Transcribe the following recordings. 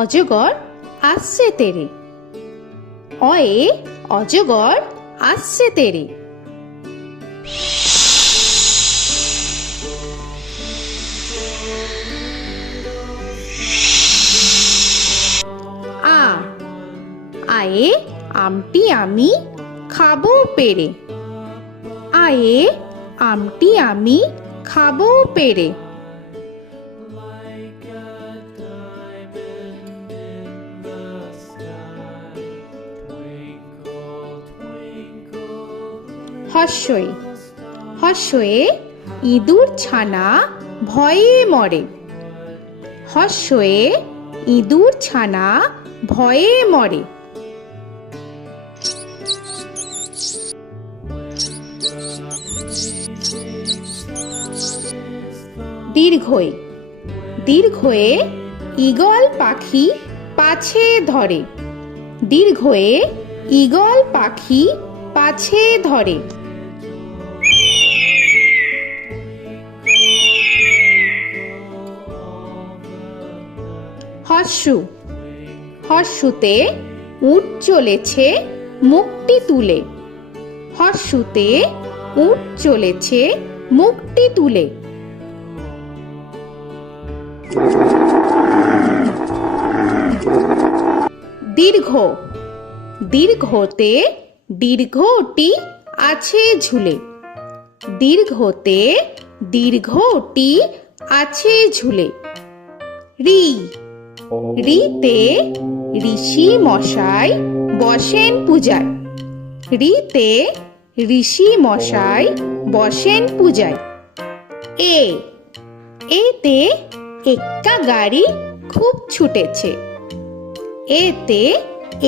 অজগর আসছে তেরে। অয়ে অজগর আসছে তেরে। আ আয়ে আমটি আমি খাবো পেরে। আয়ে আমটি আমি খাবো পেরে। হর্ষই হর্ষয়ে ইঁদুর ছানা ভয়ে মরে। হর্ষয়ে ইঁদুর ছানা ভয়ে মরে। দীর্ঘই দীর্ঘয়ে ঈগল পাখি পাছে ধরে। দীর্ঘয়ে ঈগল পাখি পাছে ধরে। হর্ষু হর্ষুতে উট চলেছে মুখটি তুলে। হর্ষুতে উট চলেছে মুখটি তুলে। দীর্ঘ দীর্ঘতে দীর্ঘটি আছে ঝুলে। দীর্ঘতে দীর্ঘটি আছে ঝুলে। রি রিতে ঋষি মশাই বসেন পূজায়। রিতে ঋষি মশাই বসেন পূজায়। এ এতে এক্কা গাড়ি খুব ছুটেছে। এতে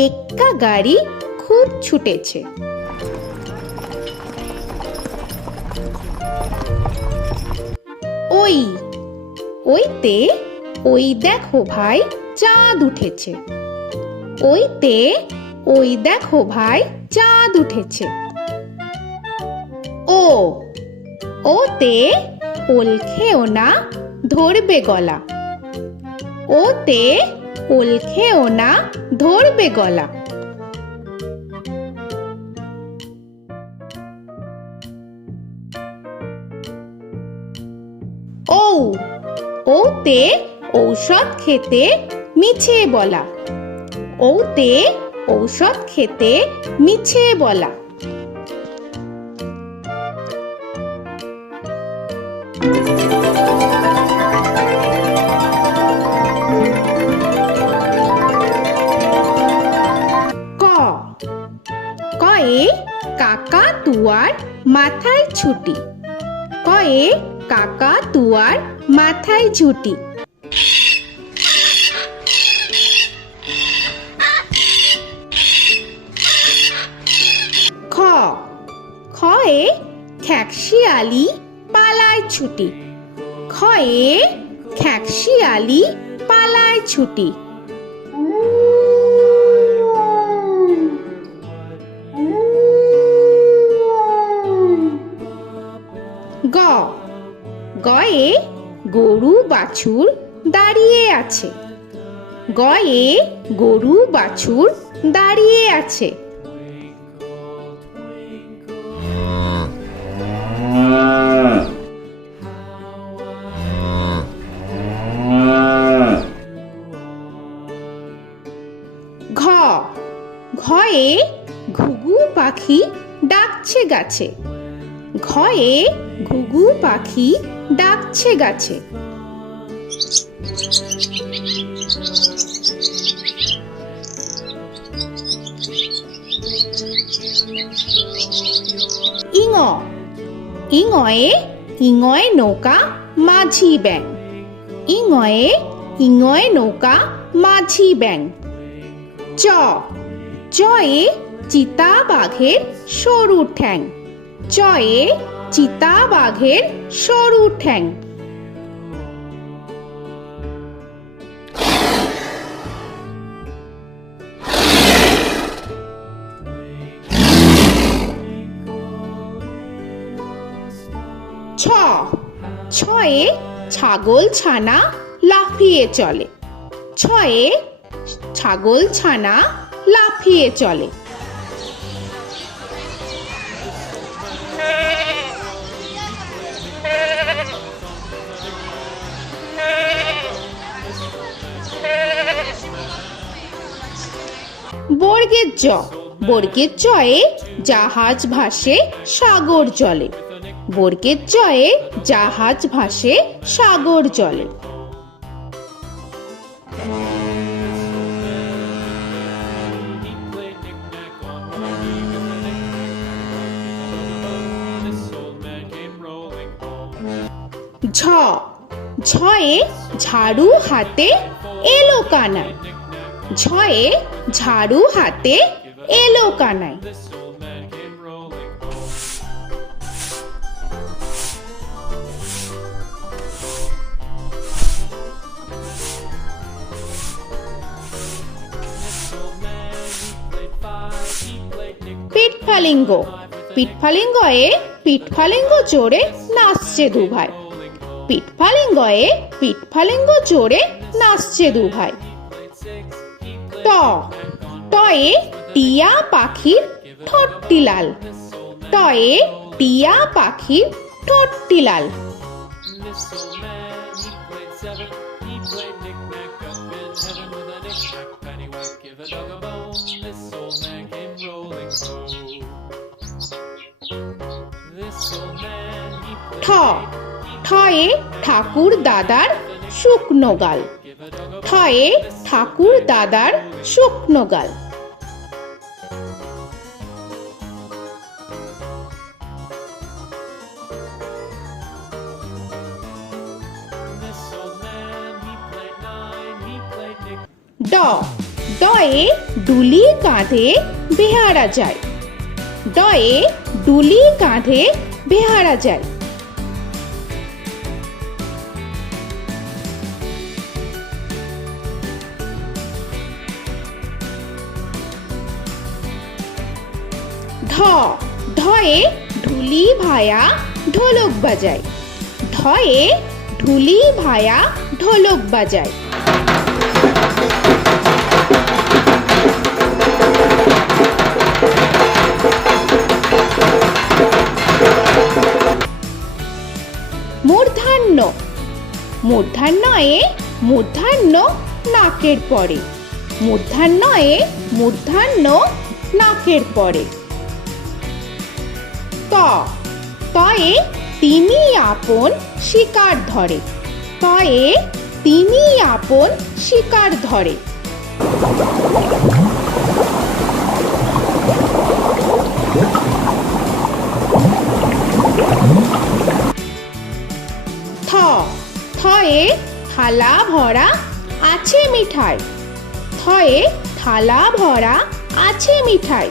এক্কা গাড়ি খুব ছুটেছে। ওই ওইতে ওই দেখো ভাই চাঁদ উঠেছে। ওইতে ওই দেখো ভাই চাঁদ উঠেছে। ও ওতে ওল খেও না ধরবে গলা। ওতে ওল খেও না ধরবে গলা। ঔ ওতে ঔষধ খেতে মিছে বলা। ওতে ঔষধ খেতে মিছে বলা। ক কয়ে কাকা তুয়ার মাথায় ছুটি। কয়ে কাকা তুয়ার মাথায় ঝুটি। খ খয়ে খ্যাকশিয়ালি পালায় ছুটি। খয়ে খ্যাকশিয়ালি পালায় ছুটি। গ গয়ে গরু বাছুর দাঁড়িয়ে আছে। গয়ে গরু বাছুর দাঁড়িয়ে আছে। ঘ ঘয়ে ঘুঘু পাখি ডাকছে গাছে। ঘয়ে ঘুঘু পাখি ডাকছে গাছে। ইঙ ইঙয়ে ইঙয়ে নৌকা মাঝি ব্যাং। ইঙয়ে ইঙয়ে নৌকা মাঝি ব্যাং। চ চয়ে চিতা বাঘের সরু ঠ্যাং। চয়ে চিতা বাঘের সরু ঠ্যাং। ছ ছয়ে ছাগল ছানা লাফিয়ে চলে। ছয়ে ছাগল ছানা লাফিয়ে চলে। বর্গের জ, বর্গের জয়ে জাহাজ ভাসে সাগর জলে। বর্গের জয়ে জাহাজ ভাসে সাগর জলে। ঝ, ঝয়ে ঝাড়ু হাতে এলো কানাই। ঝয়ে ঝাড়ু হাতে এলো কানাই। পিঠফালিঙ্গ, পিঠফালিঙ্গয়ে পিঠফালিঙ্গ জোরে নাচছে দুভাই। পিঠফালিঙ্গয়ে পিঠফালিঙ্গ জোরে নাচছে দুভাই। ট, টয়ে টিয়া পাখির ঠোঁটটি লাল। টয়ে টিয়া পাখির ঠোঁটটি লাল। ঠ, ঠয়ে ঠাকুর দাদার শুকনো গাল। ঠয়ে ঠাকুর দাদার শুকনো গাল। ড, ডয়ে ডুলি কাঁধে বেহারা যায়। ডয়ে ডুলি কাঁধে বেহারা যায়। ঢ, ঢয়ে ঢুলি ভায়া ঢোলক বাজায়। ঢয়ে ঢুলি ভায়া ঢোলক বাজায়। মূর্ধন্য, মূর্ধন্যয়ে মূর্ধন্য নাকের পরে। মূর্ধন্যয়ে মূর্ধন্য নাকের পরে। ত, তয়ে তিনি আপন শিকার ধরে। তয়ে তিনি আপন শিকার ধরে। থ, থয়ে থালা ভরা আছে মিঠাই। থয়ে থালা ভরা আছে মিঠাই।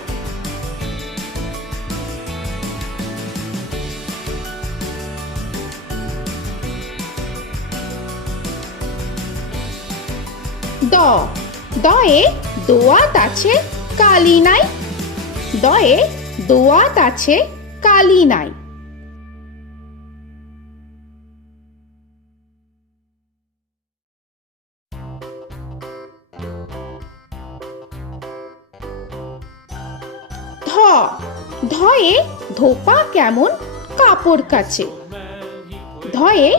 দ, দয়ে দোয়াত আছে কালি নাই। দয়ে দোয়াত আছে কালি নাই। ধ, ধয়ে ধোপা কেমন কাপড় কাচে। ধয়ে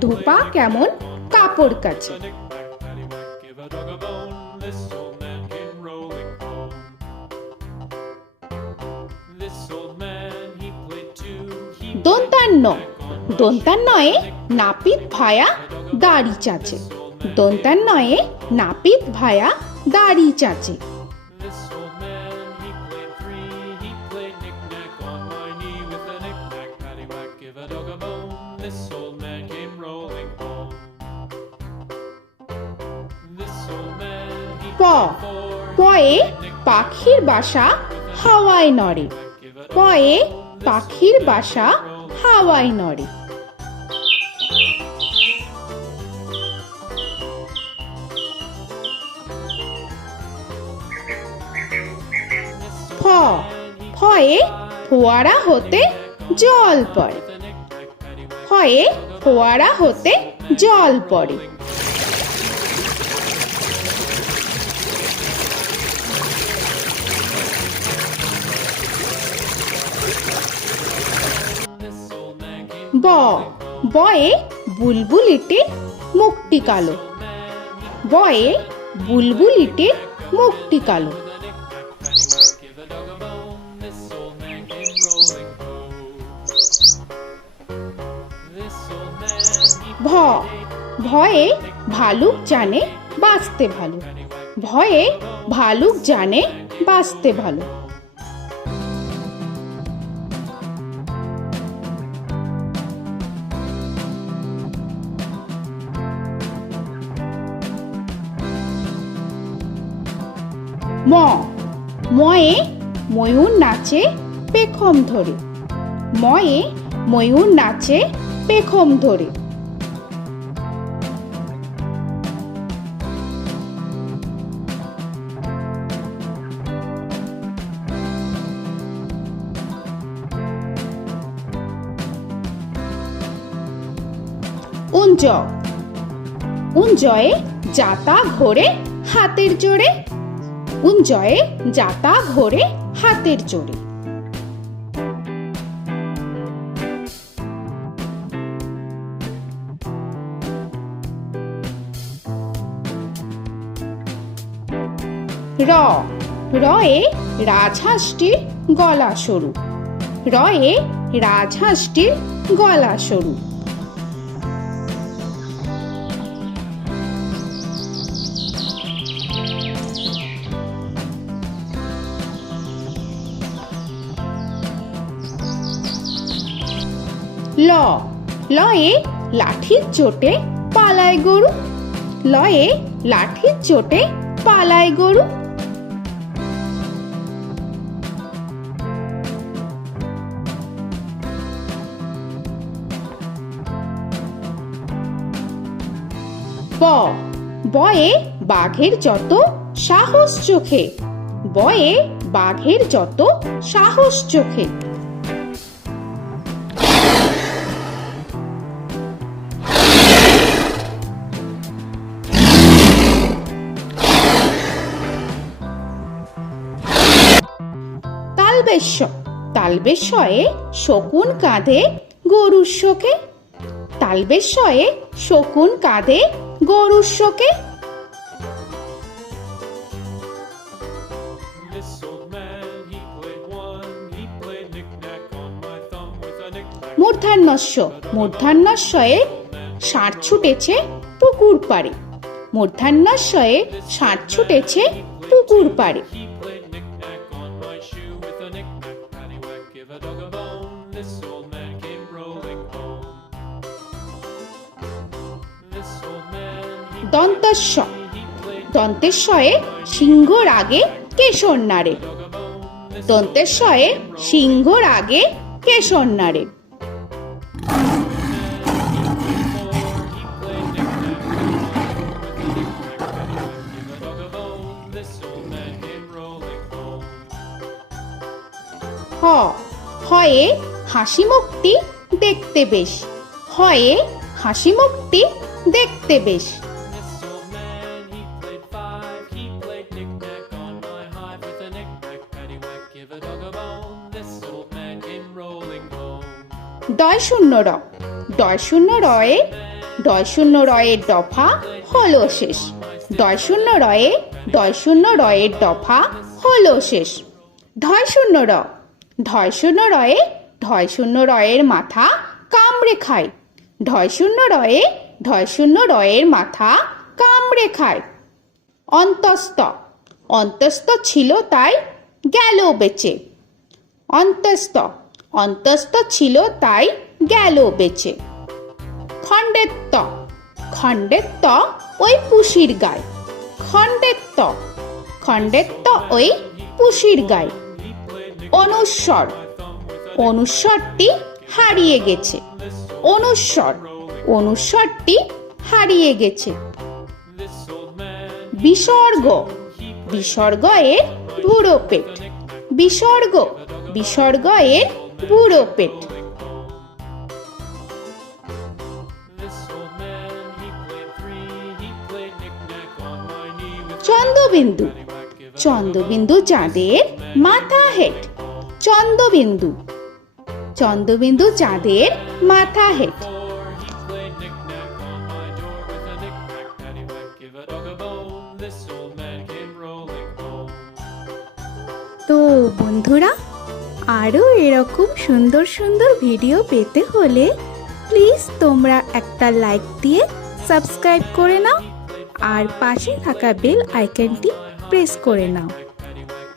ধোপা কেমন কাপড় কাচে। দন্তান্ন, দন্তান্নয়ে নাপিত ভায়া দাড়ি চাচে। দন্তান্নয়ে নাপিত ভায়া দাড়ি চাচে। প, পয়ে পাখির বাসা হাওয়ায় নড়ে। পয়ে পাখির বাসা হাওয়ায় নড়ে। ফ, ফয়ে ফোয়ারা হতে জল পড়ে। ফয়ে ফোয়ারা হতে জল পড়ে। ব বয়ে বুলবুলিটির মুখটি কালো। বয়ে বুলবুলিটির মুখটি কালো। ভ ভয়ে ভালুক জানে বাঁচতে ভালো। ভয়ে ভালুক জানে বাঁচতে ভালো। ম ময়ে ময়ূর নাচে পেখম ধরে। ময়ে ময়ূর নাচে পেখম ধরে। উঞ্জ উঞ্জয়ে যাতা ঘোরে হাতের জোরে। উঞ্জয়ে যাতা ঘোরে হাতের জোরে। র রয়ে রাজহাঁসটির গলা সরু। রয়ে রাজহাঁসটির গলা সরু। ল লয়ে লাঠির চোটে পালায় গরু। লয়ে লাঠির চোটে পালায় গরু। ব বয়ে বাঘের যত সাহস চোখে। বয়ে বাঘের যত সাহস চোখে। তালবেশ্য তালবেশ্যয়ে শকুন কাঁধে গরুর শোকে। তালবেশ্যয়ে শকুন কাঁধে গরুর শোকে। মূর্ধন্যস্য মূর্ধন্যস্বয়ে ষাঁড় ছুটেছে পুকুর পাড়ে। মূর্ধন্যস্বয়ে ষাঁড় ছুটেছে পুকুর পাড়ে। দন্তস্ব দন্তেশ্বয়ে সিংহর আগে কেশর নাড়ে। দন্তেশ্বয়ে সিংহর আগে কেশর নাড়ে। হ হয়ে হাসি মুখটি দেখতে বেশ। হয়ে হাসি মুখটি দেখতে বেশ। ডয় শূন্য র ডয় শূন্য রয়ে ডয় শূন্য রয়ের দফা হলো শেষ। ডয় শূন্য রয়ে ডয় শূন্য রয়ের দফা হলো শেষ। ঢয় শূন্য র ঢয় শূন্য রয়ে ঢয় শূন্য রয়ের মাথা কামড়ে খায়। ঢয় শূন্য রয়ে ঢয় শূন্য রয়ের মাথা কামড়ে খায়। অন্তস্থ অন্তস্থ ছিল তাই গেল বেঁচে। অন্তস্থ অন্তস্থ ছিল তাই গেল বেঁচে। খণ্ডেত্ব খণ্ডেত্ব ওই পুষির গায়। খণ্ডেত্ব খণ্ডেত্ব ওই পুষির গায়। অনুস্বর অনুস্বরটি হারিয়ে গেছে। অনুস্বর অনুস্বরটি হারিয়ে গেছে। বিসর্গ বিসর্গ এর বুড়ো পেট। বিসর্গ বিসর্গ এর বুড়ো পেট। চন্দ্রবিন্দু চন্দ্রবিন্দু চাঁদের মাথা হেট। চন্দ্রবিন্দু চন্দ্রবিন্দু চাঁদের মাথা হেড। তো বন্ধুরা, আরও এরকম সুন্দর সুন্দর ভিডিও পেতে হলে প্লিজ তোমরা একটা লাইক দিয়ে সাবস্ক্রাইব করে নাও আর পাশে থাকা বেল আইকনটি প্রেস করে নাও।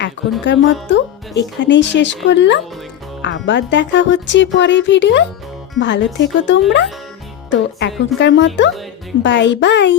এখনকার মতো এখানেই শেষ করলাম, আবার দেখা হচ্ছে পরের ভিডিও। ভালো থেকো তোমরা। তো এখনকার মতো বাই বাই।